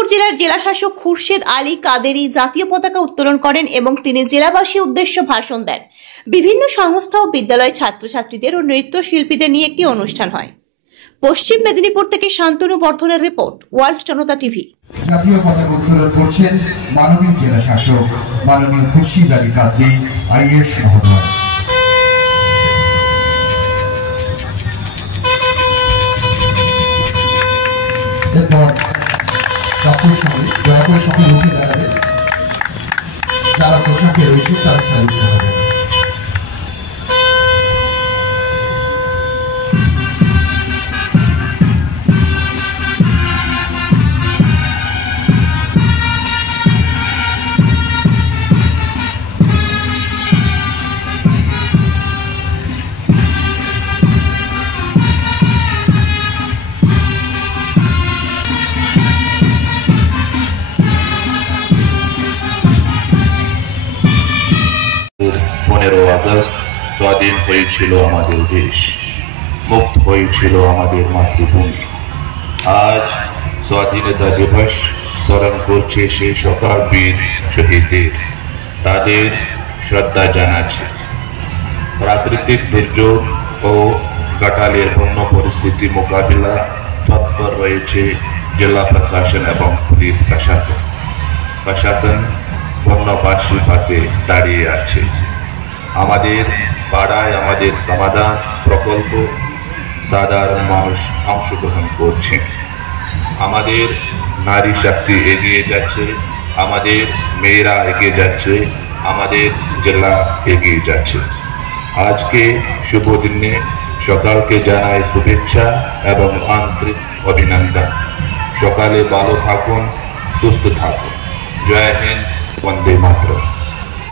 মেদিনীপুর জেলার জেলাশাসক খুরশেদ আলী কাদেরী জাতীয় পতাকা উত্তোলন করেন এবং তিনি জেলাবাসীর উদ্দেশ্যে ভাষণ দেন। বিভিন্ন সংস্থা ও বিদ্যালয় ছাত্রছাত্রীদের ও নৃত্যশিল্পীদের নিয়ে একটি অনুষ্ঠান হয়। পশ্চিম মেদিনীপুর থেকে শান্তনু বর্ধনের রিপোর্ট, ওয়ার্ল্ড জনতা টিভি। জাতীয় পতাকা উত্তোলন করছেন মাননীয় জেলাশাসক মাননীয় খুরশেদ আলী কাদেরী আইএএস মহোদয়। এরপর ডক্টর সঙ্গে দয়া করে সকলে উঠে দাঁড়াবে, যারা পোশাকে রয়েছে তারা স্যালুট জানাবেন। আগস্ট স্বাধীন হয়েছিল আমাদের দেশ, মুক্ত হয়েছিল আমাদের মাতৃভূমি। আজ স্বাধীনতা দিবস স্মরণ করছে সেই সকল বীর শহীদদের, তাদের শ্রদ্ধা জানাচ্ছে। প্রাকৃতিক দুর্যোগ ও কাঁঠালের বন্য পরিস্থিতি মোকাবিলা তৎপর রয়েছে জেলা প্রশাসন এবং পুলিশ প্রশাসন বন্যবাসীর পাশে দাঁড়িয়ে আছে। আমাদের পাড়ায় আমাদের সমাধান প্রকল্প সাধারণ মানুষ অংশগ্রহণ করছে। আমাদের নারী শক্তি এগিয়ে যাচ্ছে, আমাদের মেয়েরা এগিয়ে যাচ্ছে, আমাদের জেলা এগিয়ে যাচ্ছে। আজকে শুভ দিনে সকালকে জানাই শুভেচ্ছা এবং আন্তরিক অভিনন্দন। সকালে ভালো থাকুন, সুস্থ থাকুন। জয় হিন্দ, বন্দে মাতরম।